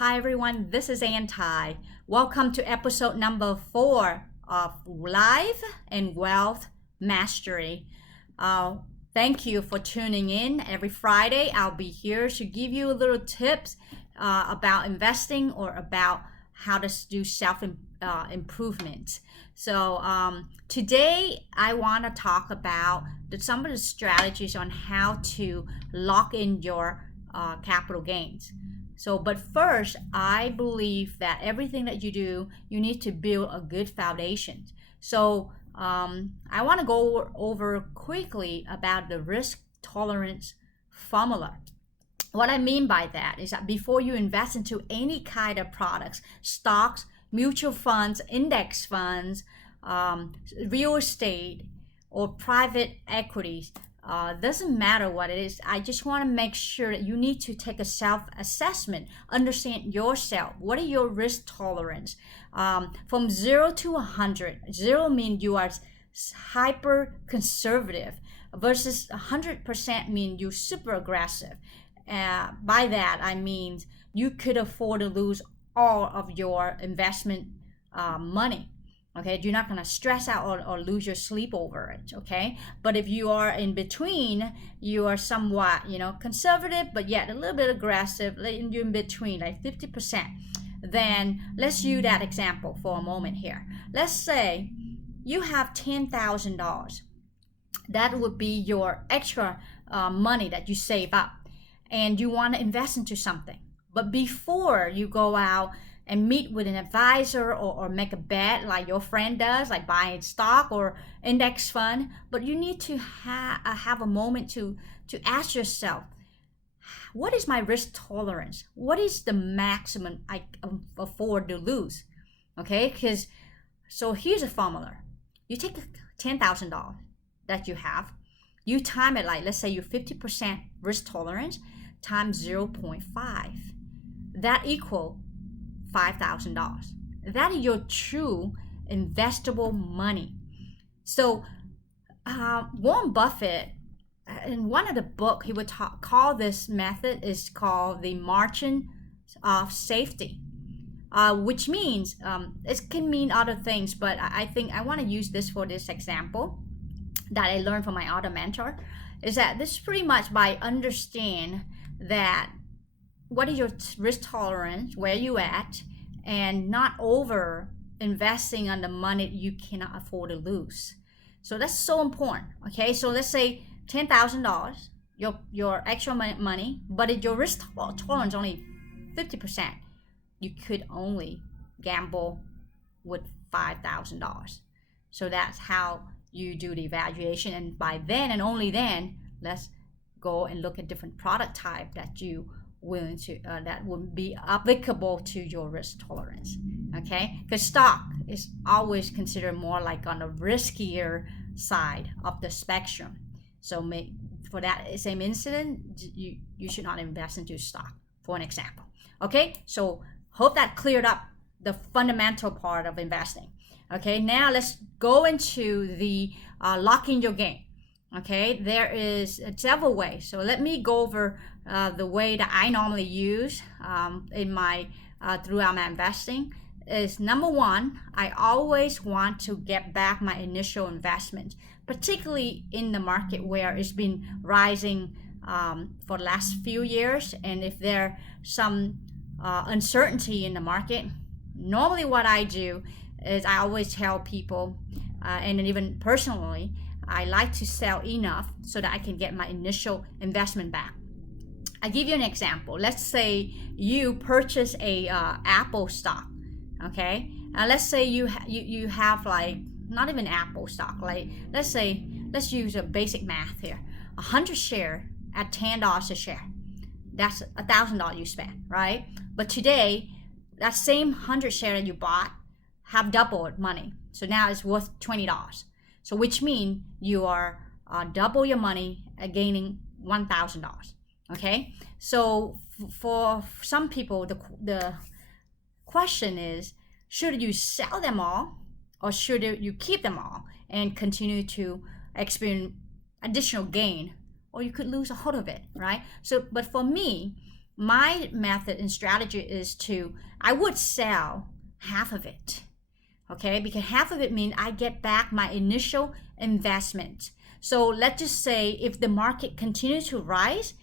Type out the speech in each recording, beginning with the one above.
Hi everyone, this is Anti. Welcome to episode number 4 of Life and Wealth Mastery. Thank you for tuning in. Every Friday, I'll be here to give you a little tips about investing or about how to do self improvement. So today, I want to talk about some of the strategies on how to lock in your capital gains. But first, I believe that everything that you do, you need to build a good foundation. I want to go over quickly about the risk tolerance formula. What I mean by that is that before you invest into any kind of products, stocks, mutual funds, index funds, real estate, or private equities, doesn't matter what it is. I just want to make sure that you need to take a self-assessment, understand yourself. What are your risk tolerance? From 0 to 100, 0 means you are hyper conservative versus 100% means you're super aggressive. By that, I mean you could afford to lose all of your investment money. Okay, you're not going to stress out or lose your sleep over it. Okay, but if you are in between, you are somewhat conservative but yet a little bit aggressive, you're in between, like 50%. Then let's use that example for a moment here. Let's say you have $10,000. That would be your extra money that you save up, and you want to invest into something. But before you go out and meet with an advisor or make a bet like your friend does, like buying stock or index fund, but you need to have a moment to ask yourself, what is my risk tolerance? What is the maximum I afford to lose? Okay, so here's a formula. You take $10,000 that you have, you time it, like let's say you're 50% risk tolerance times 0.5. That equal $5,000. That is your true investable money. So Warren Buffett, in one of the book, he would call this method is called the margin of safety, which means it can mean other things, but I think I want to use this for this example that I learned from my other mentor. Is that this is pretty much by understand that what is your risk tolerance, where you at, and not over investing on the money you cannot afford to lose. So that's so important. Okay, so let's say $10,000, your actual money, but if your risk tolerance only 50%, you could only gamble with $5,000. So that's how you do the evaluation, and by then and only then, let's go and look at different product type that you willing to that would be applicable to your risk tolerance. Okay, because stock is always considered more like on the riskier side of the spectrum. So for that same incident, you should not invest into stock, for an example. Okay, so hope that cleared up the fundamental part of investing. Okay, now let's go into the locking your gain. Okay, there is several ways. So let me go over the way that I normally use in my throughout my investing. Is number one, I always want to get back my initial investment, particularly in the market where it's been rising for the last few years. And if there's some uncertainty in the market, normally what I do is I always tell people, and even personally, I like to sell enough so that I can get my initial investment back. I'll give you an example. Let's say you purchase a Apple stock, okay? Let's say you have like not even Apple stock. Like let's use a basic math here. 100 share at $10 a share. That's $1,000 you spent, right? But today, that same 100 share that you bought have doubled money. So now it's worth $20. So which means you are double your money, gaining $1,000. Okay, so for some people, the question is, should you sell them all or should you keep them all and continue to experience additional gain, or you could lose all of it, right? So, but for me, my method and strategy is I would sell half of it, okay? Because half of it means I get back my initial investment. So let's just say if the market continues to rise,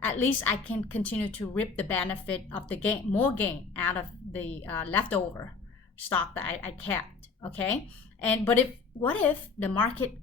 at least I can continue to reap the benefit of the gain, more gain out of the leftover stock that I kept, okay? But what if the market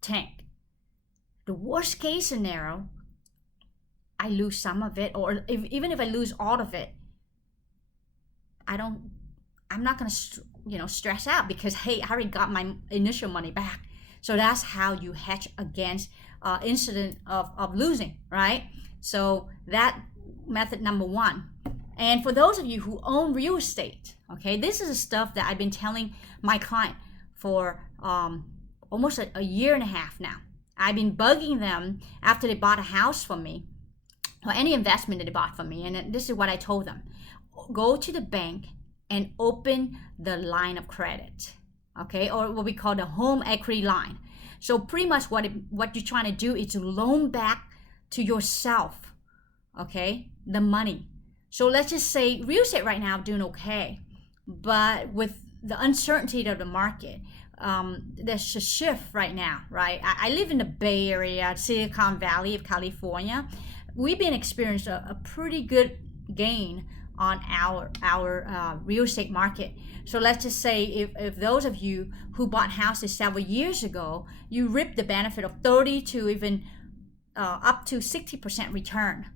tanked? The worst case scenario, I lose some of it, or even if I lose all of it, I'm not gonna stress out because hey, I already got my initial money back. So that's how you hedge against incident of losing, right? So that method number one. And for those of you who own real estate, okay, this is the stuff that I've been telling my client for almost a year and a half now. I've been bugging them after they bought a house from me or any investment that they bought from me. And this is what I told them. Go to the bank and open the line of credit, okay, or what we call the home equity line. So pretty much what you're trying to do is to loan back to yourself, okay, the money. So let's just say real estate right now doing okay, but with the uncertainty of the market, there's a shift right now, right? I live in the Bay Area, Silicon Valley of California. We've been experiencing a pretty good gain on our real estate market. So let's just say if those of you who bought houses several years ago, you reap the benefit of 30 to even up to 60% return.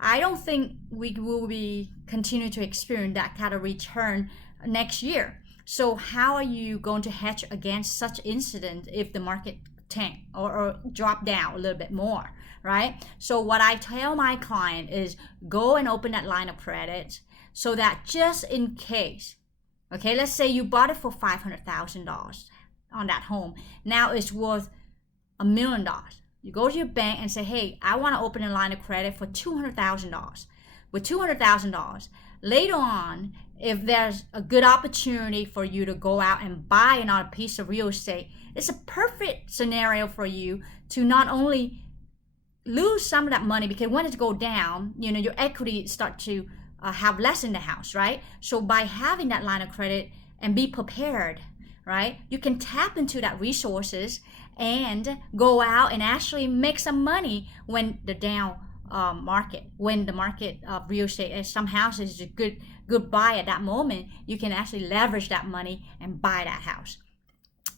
I don't think we will be continue to experience that kind of return next year. So how are you going to hedge against such incident if the market tank or drop down a little bit more, right? So what I tell my client is go and open that line of credit so that just in case, okay, let's say you bought it for $500,000 on that home. Now it's worth $1 million. You go to your bank and say, hey, I want to open a line of credit for $200,000. With $200,000, later on, if there's a good opportunity for you to go out and buy another piece of real estate, it's a perfect scenario for you to not only lose some of that money, because when it go down, your equity start to have less in the house, right? So by having that line of credit and be prepared, right, you can tap into that resources and go out and actually make some money when the down market, when the market of real estate, some houses is a good buy at that moment, you can actually leverage that money and buy that house.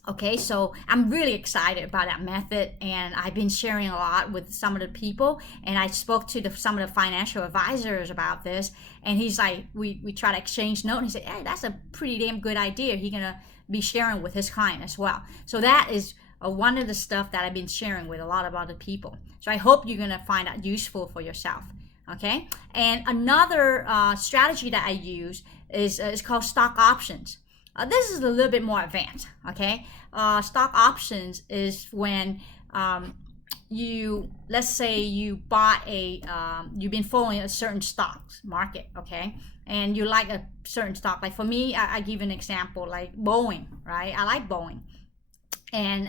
Okay, so I'm really excited about that method, and I've been sharing a lot with some of the people, and I spoke to some of the financial advisors about this, and he's like, we try to exchange notes, and he said, hey, that's a pretty damn good idea. He's gonna be sharing with his client as well. So that is one of the stuff that I've been sharing with a lot of other people. So I hope you're gonna find that useful for yourself. Okay, and another strategy that I use is called stock options. This is a little bit more advanced, okay? Stock options is when let's say you bought you've been following a certain stock market, okay? And you like a certain stock. Like for me, I give an example, like Boeing, right? I like Boeing. And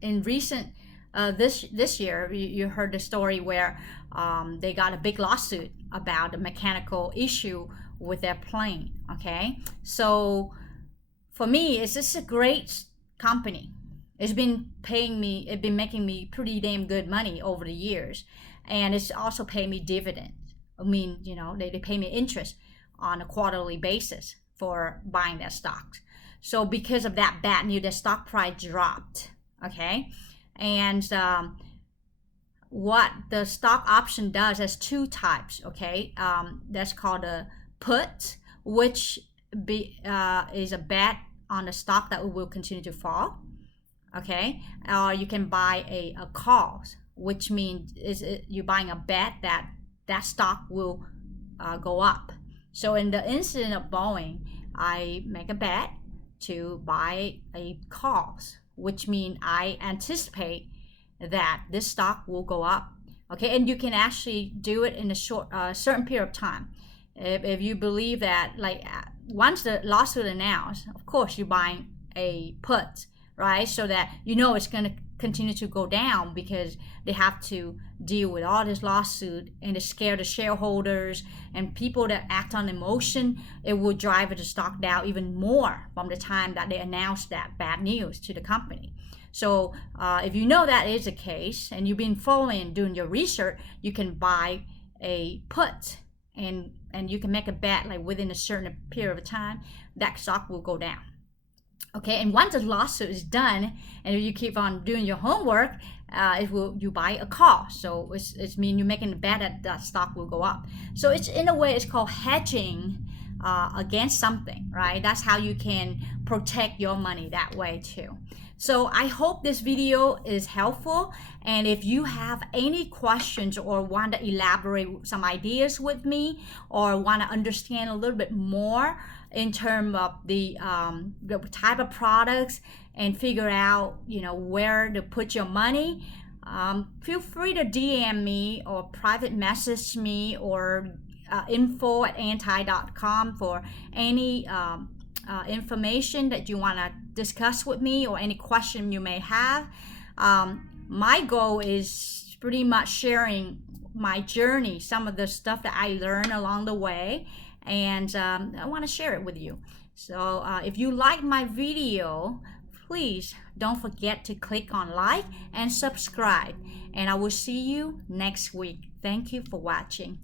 in recent, this year, you heard the story where they got a big lawsuit about a mechanical issue with their plane, okay? So for me, it's just a great company. It's been making me pretty damn good money over the years. And it's also paying me dividends. I mean, they pay me interest on a quarterly basis for buying their stocks. So because of that bad news, their stock price dropped, okay? And what the stock option does, there's two types, okay? That's called a put, which is a bet on the stock that will continue to fall, okay? Or you can buy a call, which means you're buying a bet that stock will go up. So in the incident of Boeing, I make a bet to buy a call, which means I anticipate that this stock will go up, okay? And you can actually do it in a certain period of time. If you believe that, like once the lawsuit announced, of course you're buying a put, right? So that it's going to continue to go down because they have to deal with all this lawsuit and they scare the shareholders and people that act on emotion. It will drive the stock down even more from the time that they announce that bad news to the company. So if you know that is the case and you've been following, doing your research, you can buy a put and you can make a bet like within a certain period of time that stock will go down. Okay, and once the lawsuit is done and if you keep on doing your homework, you buy a call. So it's mean you're making a bet that stock will go up. So it's in a way it's called hedging against something, right? That's how you can protect your money that way too. So I hope this video is helpful, and if you have any questions or want to elaborate some ideas with me or want to understand a little bit more in terms of the type of products and figure out where to put your money, feel free to DM me or private message me or info@anti.com for any information that you want to discuss with me or any question you may have. My goal is pretty much sharing my journey, some of the stuff that I learned along the way, and I want to share it with you. So if you like my video, please don't forget to click on like and subscribe, and I will see you next week. Thank you for watching.